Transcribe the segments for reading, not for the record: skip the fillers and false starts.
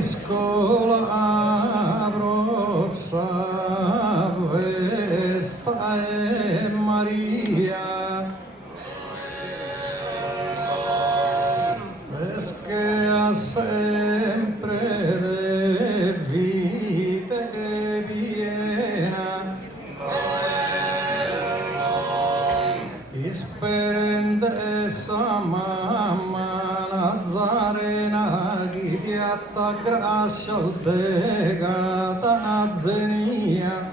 Iscola brossa vesta e Maria, peschea sempre de vite piena, isperende sa mamma Nazarena chi ti attaggrascia al degata zenia.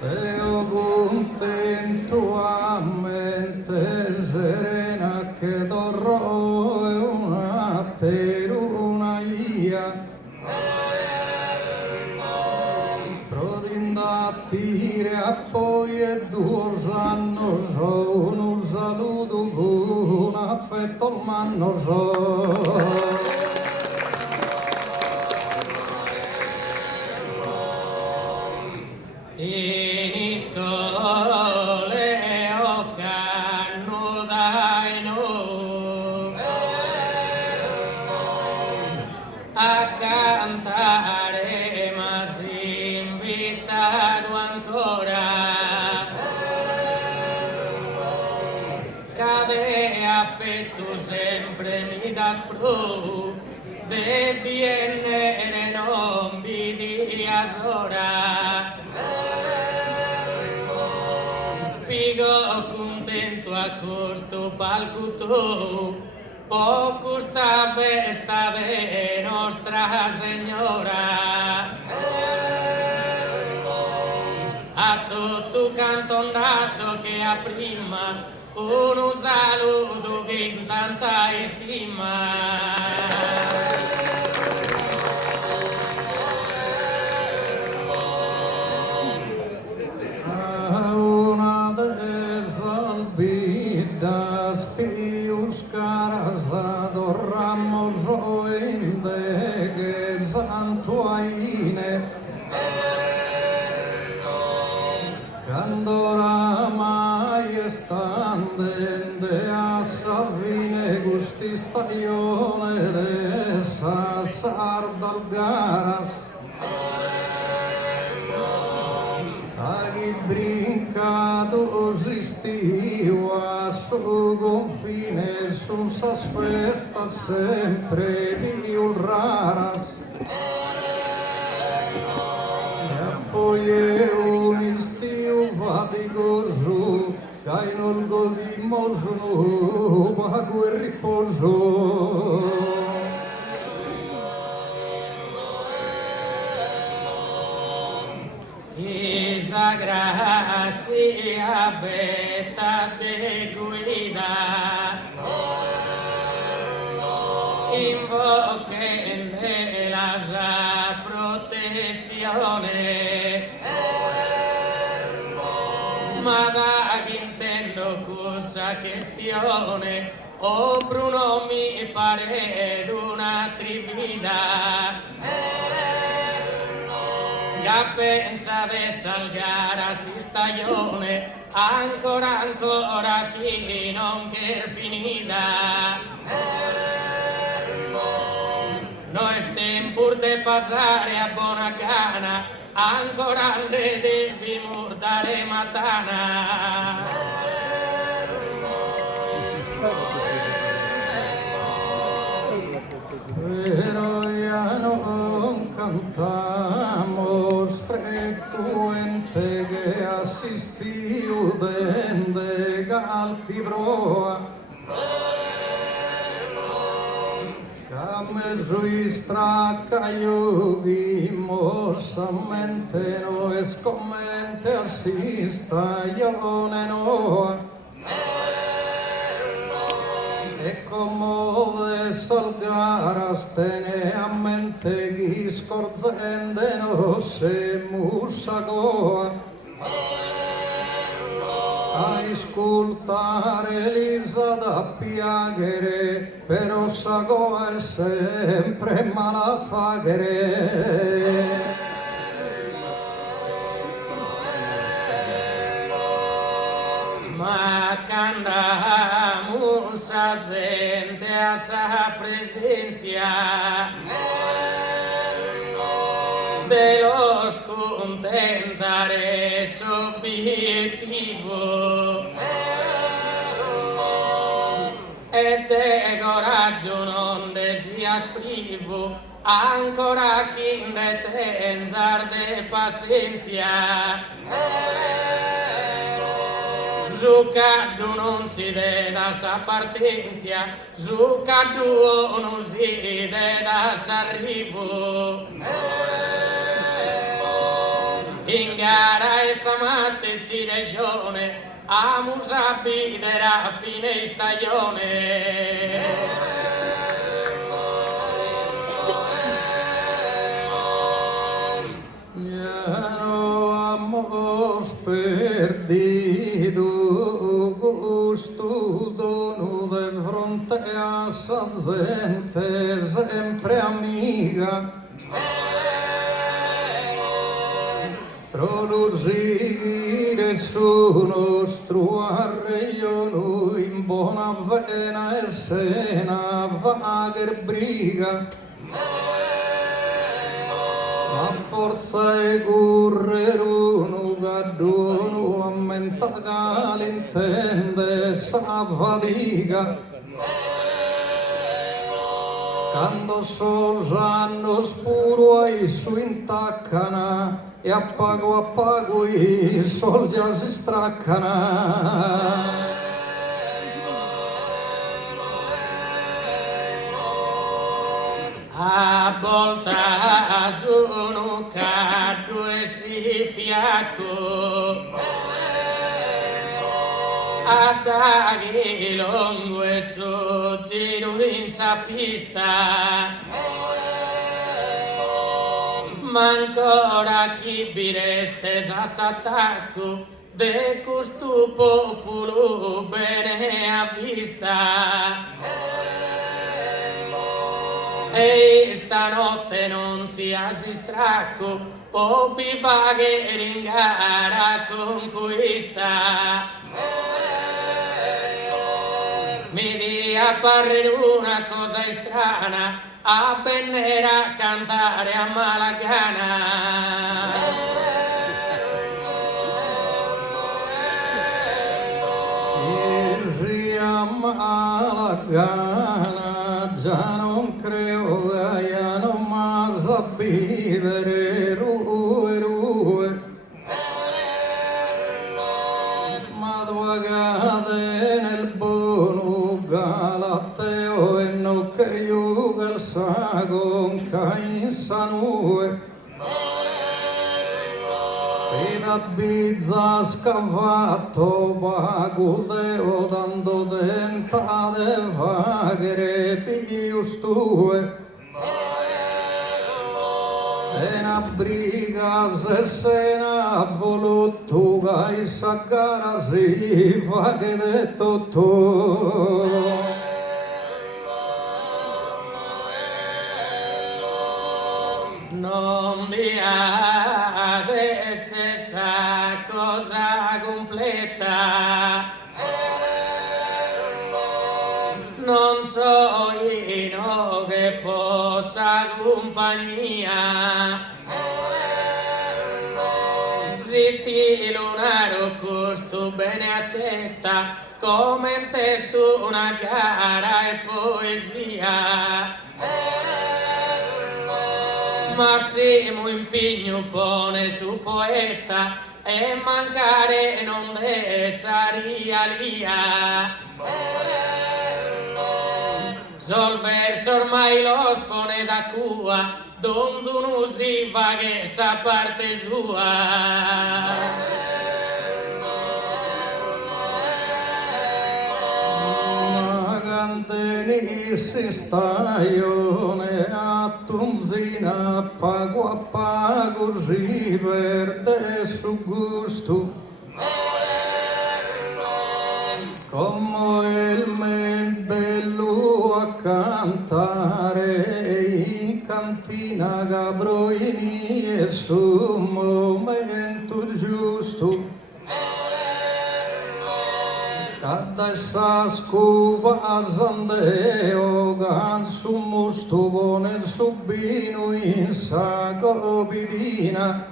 Teo contento a mente serena che torrò e una teruna ia. Prodindattire a poi e due sanno sono un saluto un affetto manno so. A cantare ma si invitato ancora cade affetto sempre mi das pro de biennere non vidi a sora pigo contento a costo palcuto poco sta festa de Nostra Signora a tutto cantonato che a prima un saluto che in tanta stima una de salvidas pius caras adoramos hoy de que santo aine candora mai stande a savine gusti stagione de sa sardalgaras Aghi brincato esistiu a su confine son sas festas sempre più raras e poi è un istiu faticoso che non godimos no pago e riposo Esa gracia beta te cuida invoque nella sua protezione ma da chi intendo cosa questione oh Bruno mi pare d'una trivida già pensa de salgare a si stagione ancora chi non che finita no estem pur de passare a buona cana ancora ne devi mordare matana pero ya no cantamos frecuente que asistiu dende Galquibroa Came registra caiogi morsamente no escomente assista ione noa e como de salgaras tene a mente chi scorzende no se musagoa a ascoltare Elisa da piaghere però sagoa è sempre malafaghere ma candamus a gente a esa presencia de los contentaré obiettivo e de coraggio non desias privo, ancora chi ne tendar de paciencia. Zuccardo non si deda sa partenza, Zuccardo non si deda s'arrivo. In gara e samate si regione, a musa bidera a fine stagione. Ya no hemos perdido gusto dono de fronte a esa gente sempre amiga. Produrre su nostro arreglio in buona vena e sena vager briga. A forza e correre uno gaddono aumenta l'intende sa fatica. Quando sosano spuro e su intaccana e appago i soldi si straccano. A volta sono caddo e si fiacco, a daghi lungo e su giro in sa pista. Ma ancora chi bireste sa s'attacco, de questo popolo bene a vista. E stanotte non sia si stracco, popi vaghe in gara conquista. Mi dia parere una cosa strana, a Bennera cantare a Malagana. Sia Malagana, già non creo ya non más a vivere rue. Ma duagade nel buono galateo e no che io gal sagon cain sanue. Ed a Bizza scavato bagudeo dando tenta de vagere piglius tue. E na briga se na voluto gai sagara si vaghe de tutto. Non diate esa cosa completa, non so io che possa compagnia. Zitti lunaro questo bene accetta, come in testo una gara e poesia. Massimo impegno pone su poeta e mancare non de saria lia. Sol verso ormai lo spone da cua, don Zunusi va che sa parte sua. Si stagione a Tunzina pago a pago si verde su gusto come il men bello a cantare in cantina Gabroini e sul momento giusto. Cada essa scuba sandeo gan su mustuvo nel subino in saco bidina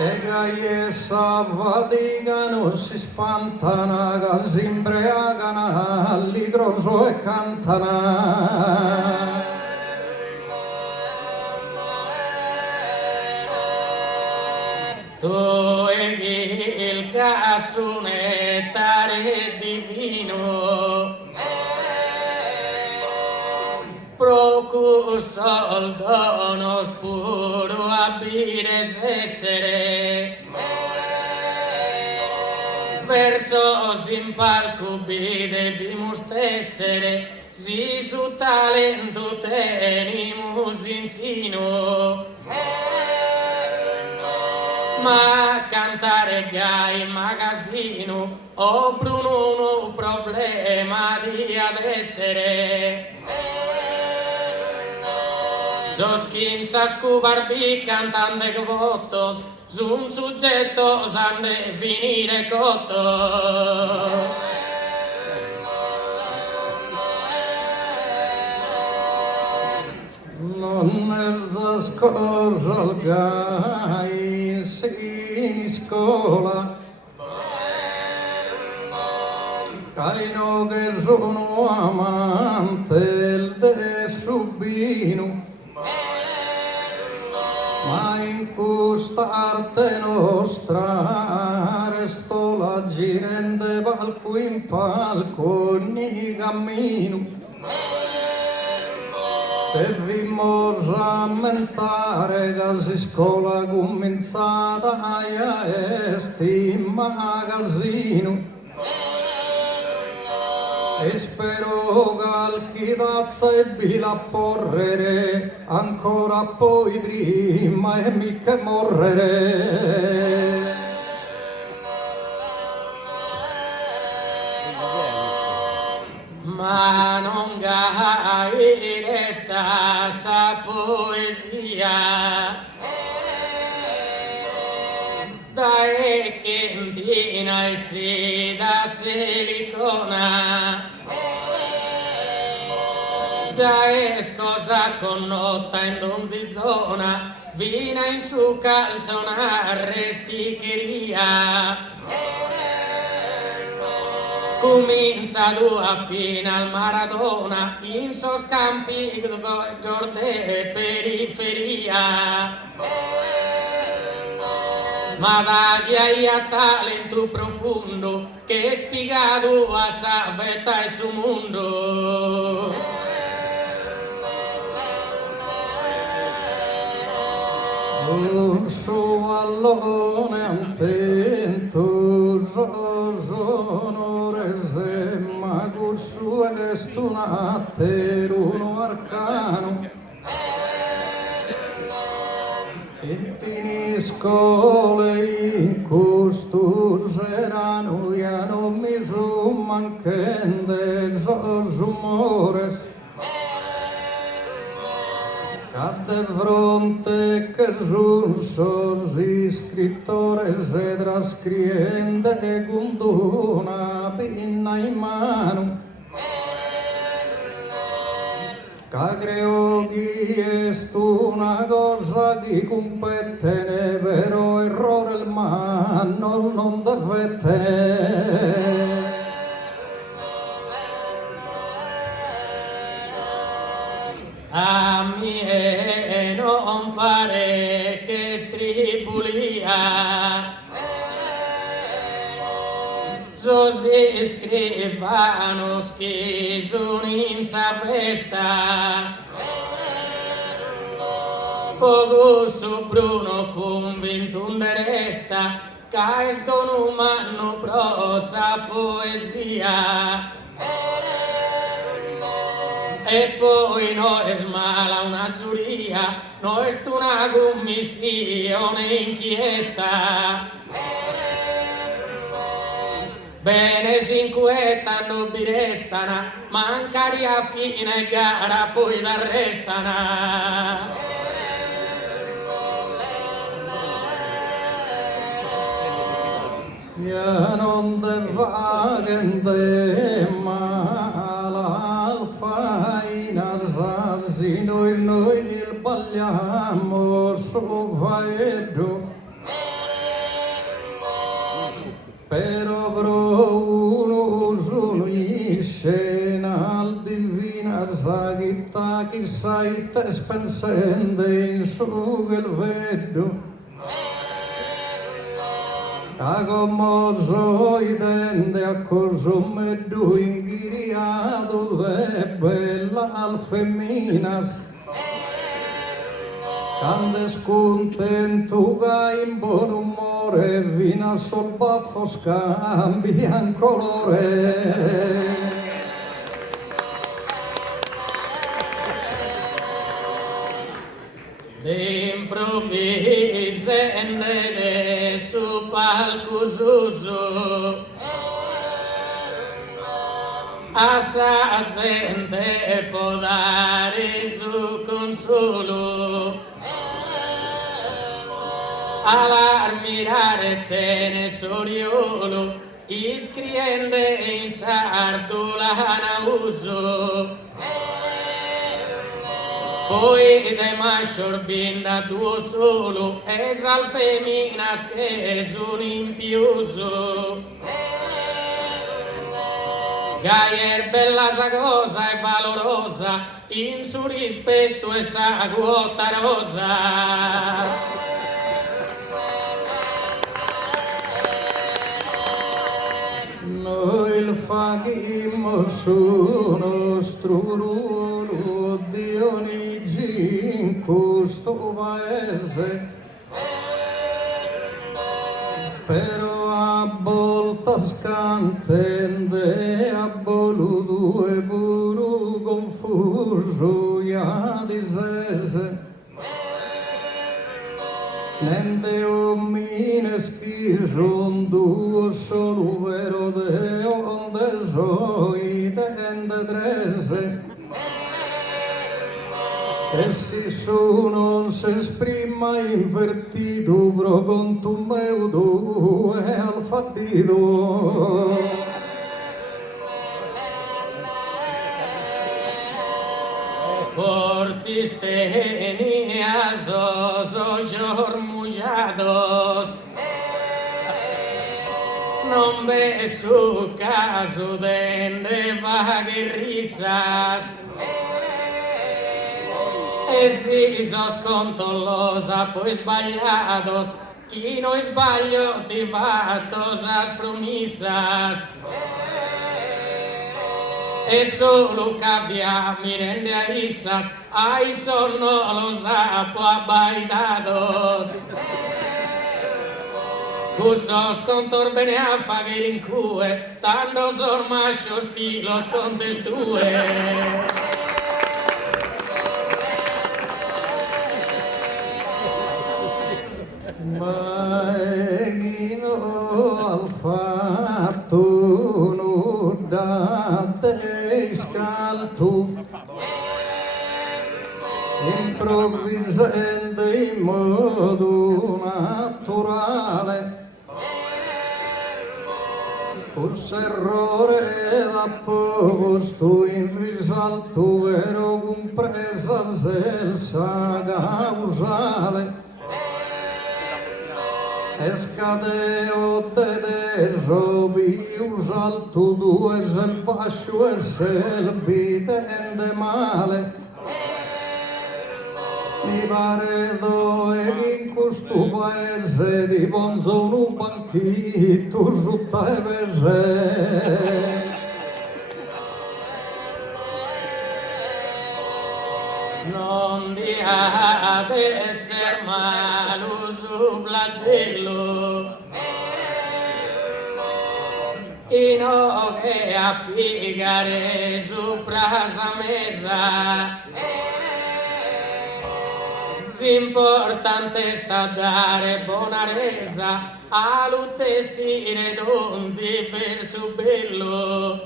e essa fatigano si spantana che si imbriagano all'idroso e cantano. Tu il casunettare divino, procu soldo nos puro abires essere, versos in palco devimus tessere, si su talento tenimus insino. Ma cantare gai in magazzino o Bruno un problema di adressere. Soschin sa scubarbi cantante votos su un soggetto sande finire cotto. Non nel zascorso al gai si scola caino che sono amante del subino ma in quest'arte nostra resto la girende palco in palco ogni cammino e vimos rammentare che si scuola cominciata a esti in magazzino e spero che al chidazza e bila porrere ancora poi prima e mica morrere. Ma non gai resta sa poesia da e chentina e si da silicona già è cosa connota in donzizona vina in su calcio una resticheria comincia a fino al Maradona in sos campi giorde periferia ma dagli a talento profondo che spiegato a saveta e su mondo un su allone antento sono rese ma cursu est un atteruno arcano e tini scole in custo serano ya non mi su manchende sos umores de fronte che son sos scrittores e trascriende con una pinna in mano che creo che è una cosa che compete vero errore il mano non deve a me non pare che stribulia Sosi scrivano che sono in sa festa poco su Bruno convinto un resta che è dono umano prosa poesia e poi no es mala una giuria, no es una commissione inchiesta. Bene si inquietano birestana, mancari a fine gara poi l'arrestana. Ya non te vaguen de mal'alfainas, si noi il balliamo su vaedo. Pero uno scena al divina sagita chi sai te spensende in su il vedo. Agomoso idende a cosumeddu ingiriado de bella al femminas. Cande scontentuga in buon umore, vina sul baffo scambian colore. D'improvviso scende su palco Susu, assa gente può dare su consolo. All'armirare tene soriolo, iscriende in sardo la uso. Poi de mayor binda tuo solo, es al feminas che es un impioso. Gaier bella sa cosa e valorosa, in su rispetto esa quota rosa. Noi fagimo su nostro ruolo Dionigi in questo paese, però a volta scantende a voluto e puro confuso ya disese. Nende omine schison duo solo vero de onde soi tende trese. E si su non si esprima invertito pro conto meu du e alfabito. Forcis tenias os jormullados, non ve su caso dende vague risas, esos contolos pues sbagliados, chi no sbaglio ti vatos as promisas. E solo cambia mirende a isas, ay son no los apo abaidados. Cusos contor bene a fager incue, tantos ormachos pilos contestue. Maegino al fatto nudate scalto, improvvisamente in modo naturale, forse errore da poco sto in risalto vero compresa senza causale. Escadeo te deso bius alto due il bascio e selbi tende male. Mi pare dove in questo paese di bonzo un banchito su te pese. Non dia de ser malo su flagello, y no che a piegare su prasa mesa. Importante sta dare buona resa all'utessire donzi per su bello.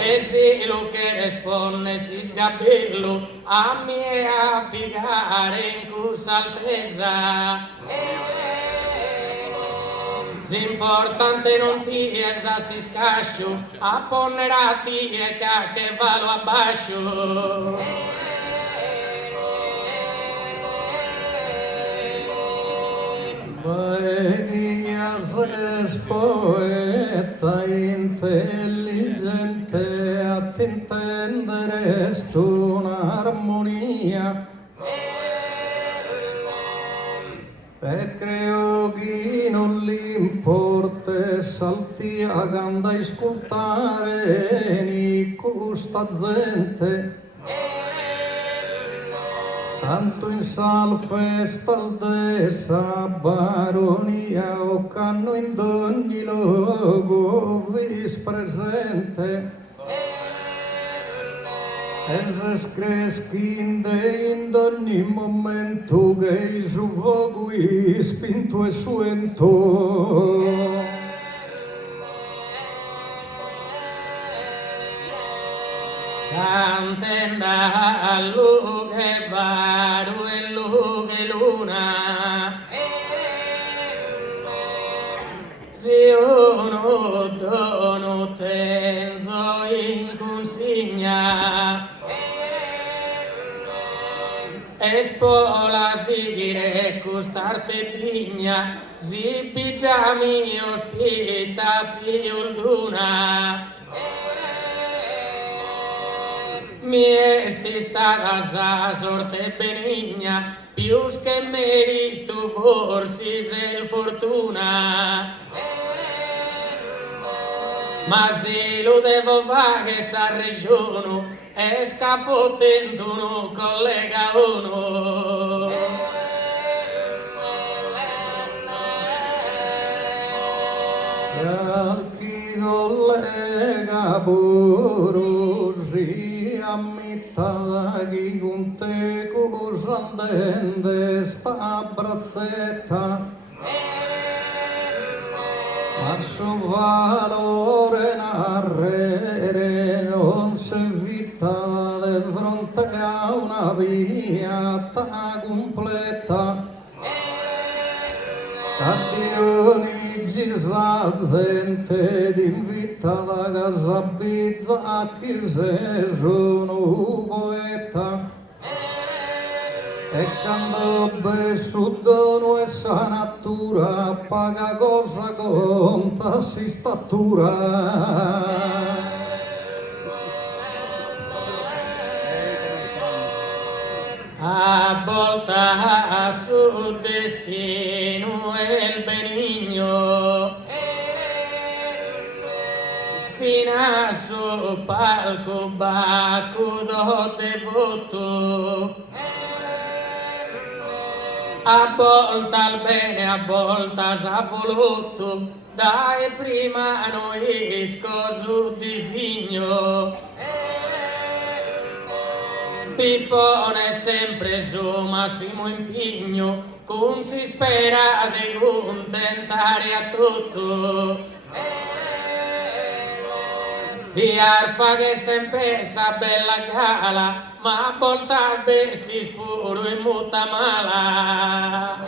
E si lo che risponde si sgabello a me a piegare in cussa altesa. L'importante non ti è da si scascio, a ponderati e che valo a bascio. Dias es poeta intelligente, a ti intenderes tu un'armonia. E creo che non gli importa salti a ganda ascoltare ni questa gente. Tanto in salfesta aldesa baronia o canno in ogni luogo vis presente. Es crescinde in ogni momento che su vogo spinto e suento. Cantenda a luce varu e luce luna. Si uno dono tenzo in consigna. Espola si dire costarte digna, si pigiami ospita piulduna. Mi esti stata sa sorte benigna, più che merito forsi se fortuna. Ma se lo devo fare sa regione, e scappo tendono collega uno. Chi collega burusi ammitta chi con te cosandende sta brazzetta. Ma suo valore narrere non c'è vita di fronte a una via completa. Addio sa gente d'invita da casa bizza chi se sono poeta. E quando su dono e sa natura paga cosa conta si statura. A volta su destino el benigno, fino a su palco bacudo devoto. A volta al bene, a volta s'ha voluto, dai prima noi su disegno. Pippone sempre su massimo impegno, con si spera di contentare a tutto. Di arfa che sempre sa bella cala, ma a volta si sfuro in muta mala.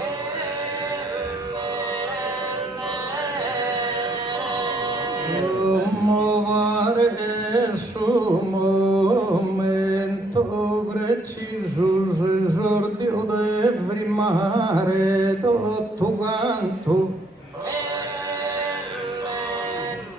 Muovere su momento preciso esordio devi mare tutto quanto.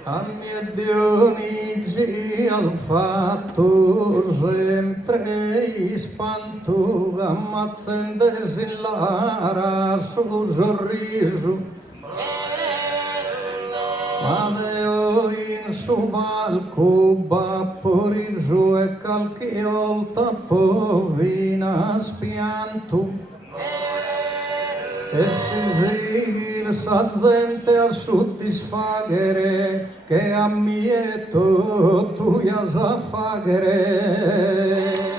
A mio Dionigi al fatto sempre spanto, ammazzendesi l'ara sul sorriso. Ma Deo in su palco vaporizzo e qualche volta povina spianto. E si sa gente a soddisfagere che a mieto tu ya sa fagere.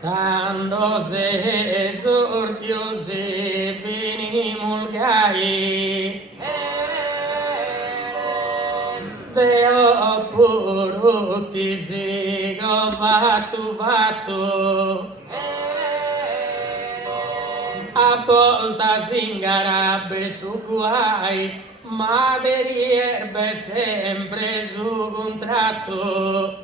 Tanto se esordio se venimul gai, Deo puro ti sigo vatu vatu. volta singarabbe su guai, ma derierbe sempre su contratto.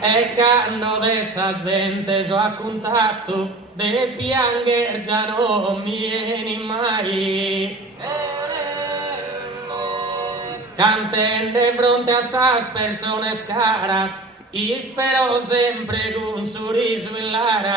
E canno dessa gente so a contatto, de pianger già non mi vieni mai. Canten de fronte a esas personas caras, y espero sempre con un sorriso en lara.